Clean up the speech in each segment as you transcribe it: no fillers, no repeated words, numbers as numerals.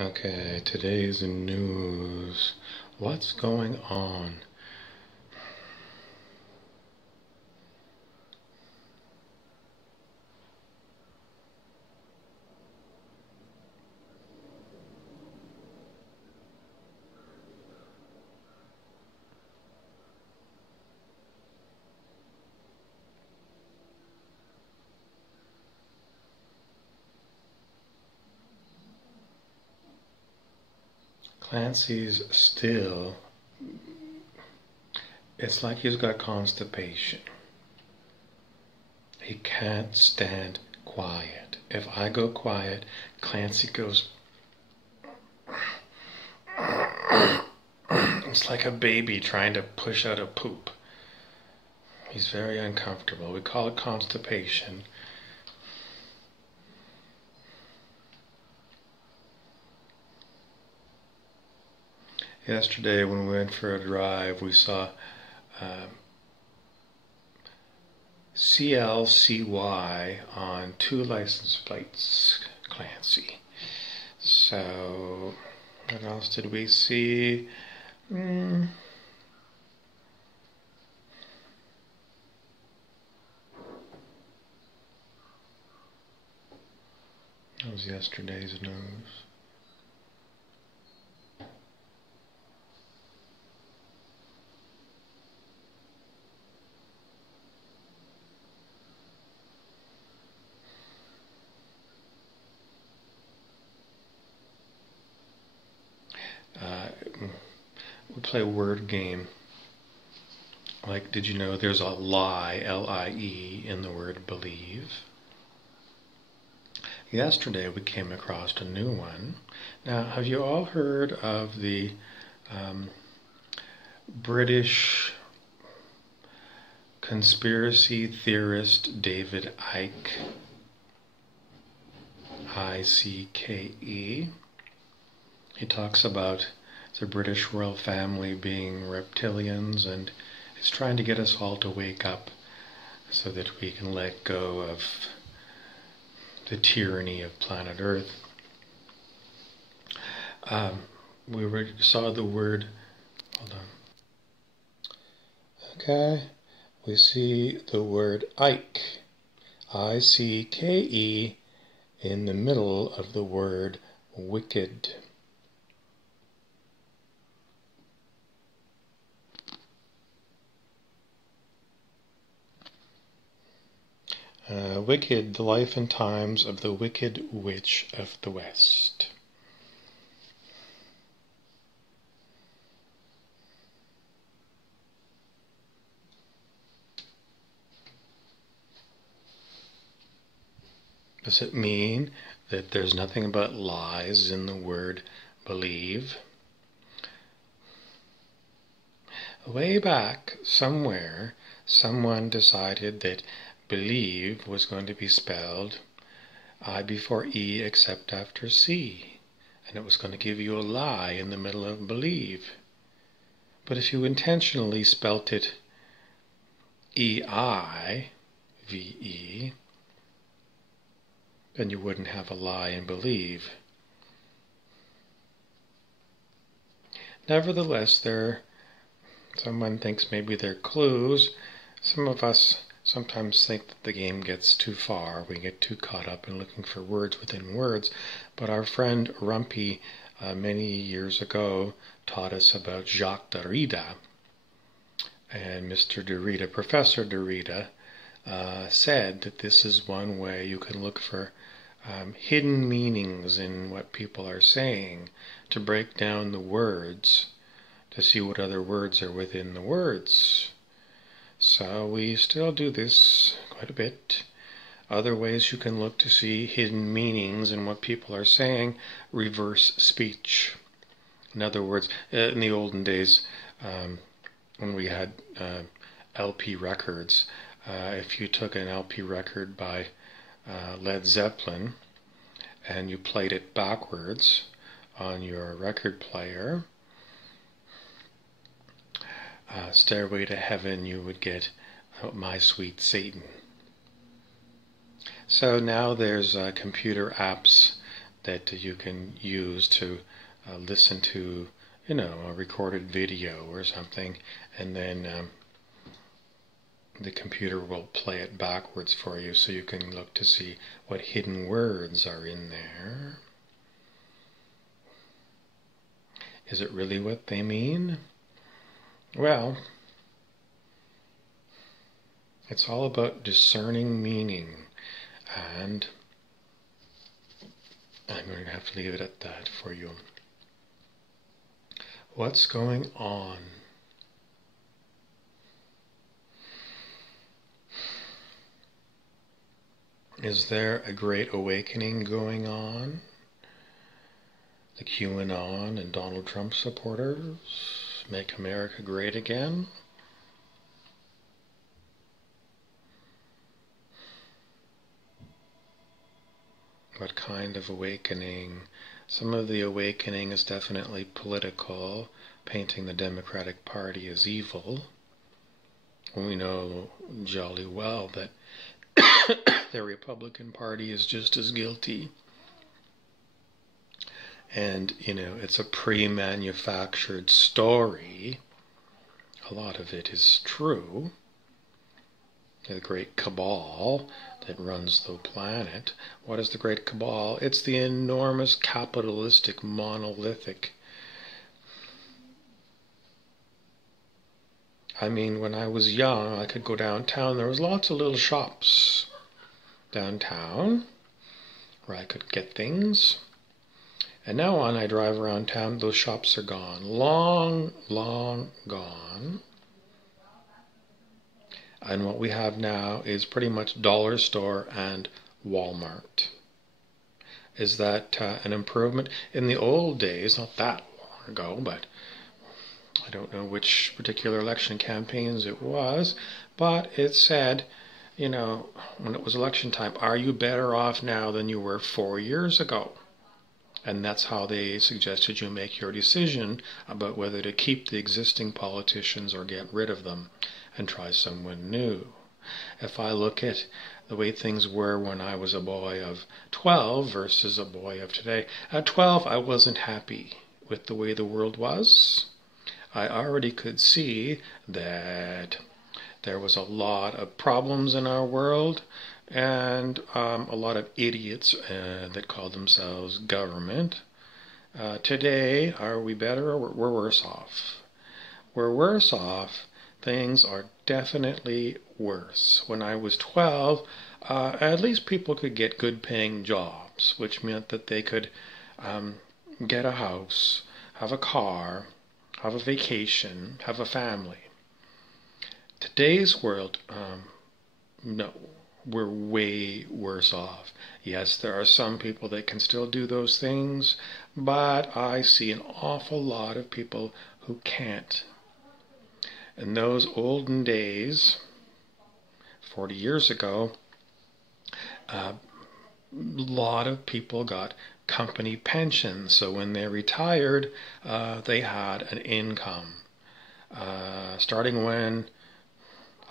Okay, today's news. What's going on? Clancy's still, it's like he's got constipation. He can't stand quiet. If I go quiet, Clancy goes, it's like a baby trying to push out a poop. He's very uncomfortable. We call it constipation. Yesterday when we went for a drive, we saw CLCY on 2 license plates, Clancy. So, what else did we see? That was yesterday's news. We play a word game. Like, did you know there's a lie, L-I-E, in the word believe? Yesterday we came across a new one. Now, have you all heard of the British conspiracy theorist David Icke? I-C-K-E. He talks about the British royal family being reptilians, and he's trying to get us all to wake up so that we can let go of the tyranny of planet Earth. We saw the word, hold on. Okay, we see the word Ike, I-C-K-E, in the middle of the word wicked. Wicked, the life and times of the Wicked Witch of the West. Does it mean that there's nothing but lies in the word believe? Way back somewhere, someone decided that believe was going to be spelled I before E except after C, and it was going to give you a lie in the middle of believe. But if you intentionally spelt it E-I-V-E, then you wouldn't have a lie in believe. Nevertheless, someone thinks maybe they're clues. Some of us sometimes think that the game gets too far. We get too caught up in looking for words within words. But our friend Rumpy many years ago taught us about Jacques Derrida. And Mr. Derrida, Professor Derrida, said that this is one way you can look for hidden meanings in what people are saying, to break down the words, to see what other words are within the words. So we still do this quite a bit. Other ways you can look to see hidden meanings in what people are saying: reverse speech. In other words, in the olden days, when we had LP records, if you took an LP record by Led Zeppelin and you played it backwards on your record player, Stairway to Heaven, you would get My Sweet Satan. So now there's computer apps that you can use to listen to, a recorded video or something, and then the computer will play it backwards for you so you can look to see what hidden words are in there. Is it really what they mean? Well, it's all about discerning meaning, and I'm going to have to leave it at that for you. What's going on? Is there a great awakening going on? The QAnon and Donald Trump supporters make America great again? What kind of awakening? Some of the awakening is definitely political, painting the Democratic Party as evil. We know jolly well that the Republican Party is just as guilty. And, it's a pre-manufactured story. A lot of it is true. The great cabal that runs the planet. What is the great cabal? It's the enormous capitalistic monolithic. I mean, when I was young, I could go downtown. There was lots of little shops downtown where I could get things. And now when I drive around town, those shops are gone. Long, long gone. And what we have now is pretty much dollar store and Walmart. Is that an improvement? In the old days, not that long ago, but I don't know which particular election campaigns it was, but it said, when it was election time, are you better off now than you were 4 years ago? And that's how they suggested you make your decision about whether to keep the existing politicians or get rid of them and try someone new. If I look at the way things were when I was a boy of 12 versus a boy of today, at 12 I wasn't happy with the way the world was. I already could see that there was a lot of problems in our world, and a lot of idiots that call themselves government. Today, are we better or we're worse off? We're worse off. Things are definitely worse. When I was 12, at least people could get good paying jobs, which meant that they could get a house, have a car, have a vacation, have a family. Today's world, no. We're way worse off. Yes, there are some people that can still do those things, but I see an awful lot of people who can't. In those olden days, 40 years ago, a lot of people got company pensions, so when they retired, they had an income. Starting when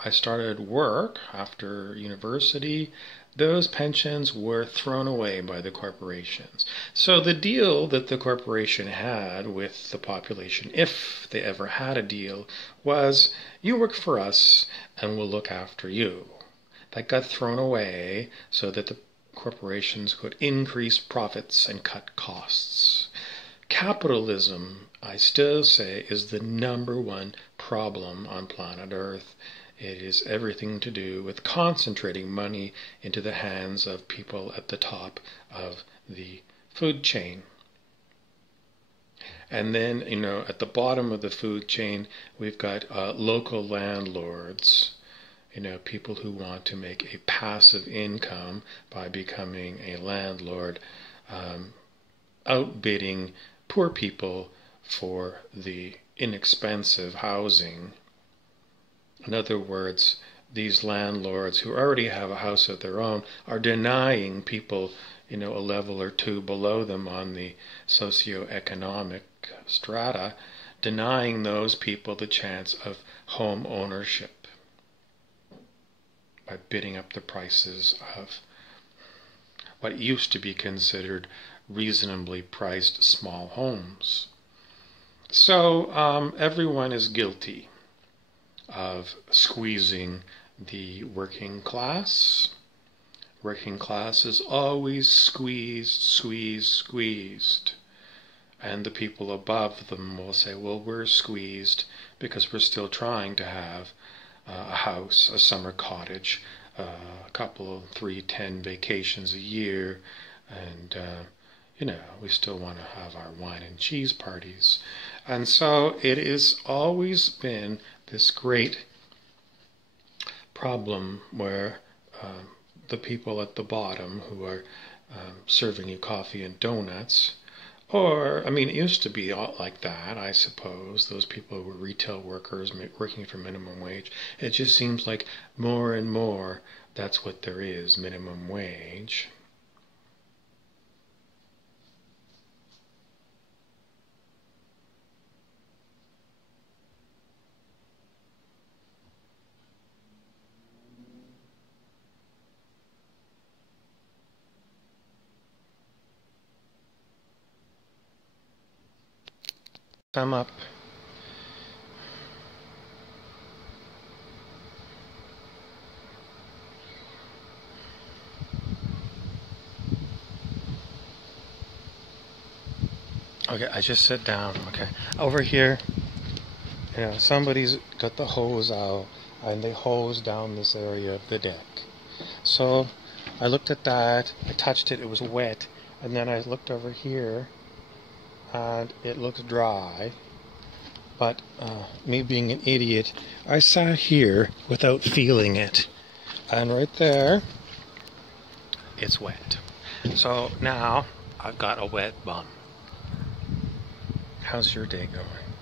I started work after university, those pensions were thrown away by the corporations. So the deal that the corporation had with the population, if they ever had a deal, was you work for us and we'll look after you. That got thrown away so that the corporations could increase profits and cut costs. Capitalism, I still say, is the number one problem on planet Earth. It is everything to do with concentrating money into the hands of people at the top of the food chain. And then, at the bottom of the food chain, we've got local landlords, people who want to make a passive income by becoming a landlord, outbidding poor people for the inexpensive housing. In other words, these landlords who already have a house of their own are denying people, a level or two below them on the socioeconomic strata, denying those people the chance of home ownership by bidding up the prices of what used to be considered reasonably priced small homes. So everyone is guilty of squeezing the working class. Working class is always squeezed, squeezed, squeezed. And the people above them will say, well, we're squeezed because we're still trying to have a house, a summer cottage, a couple of 3-10 vacations a year, and we still want to have our wine and cheese parties. And so it has always been this great problem where the people at the bottom who are serving you coffee and donuts, or, I mean, it used to be all like that, I suppose. Those people who were retail workers working for minimum wage. It just seems like more and more that's what there is, minimum wage. I'm up. Okay, I just sit down. Okay, over here, somebody's got the hose out, and they hose down this area of the deck. So I looked at that, I touched it, it was wet, and then I looked over here, and it looks dry. But me being an idiot, I sat here without feeling it. And right there, it's wet. So now I've got a wet bum. How's your day going?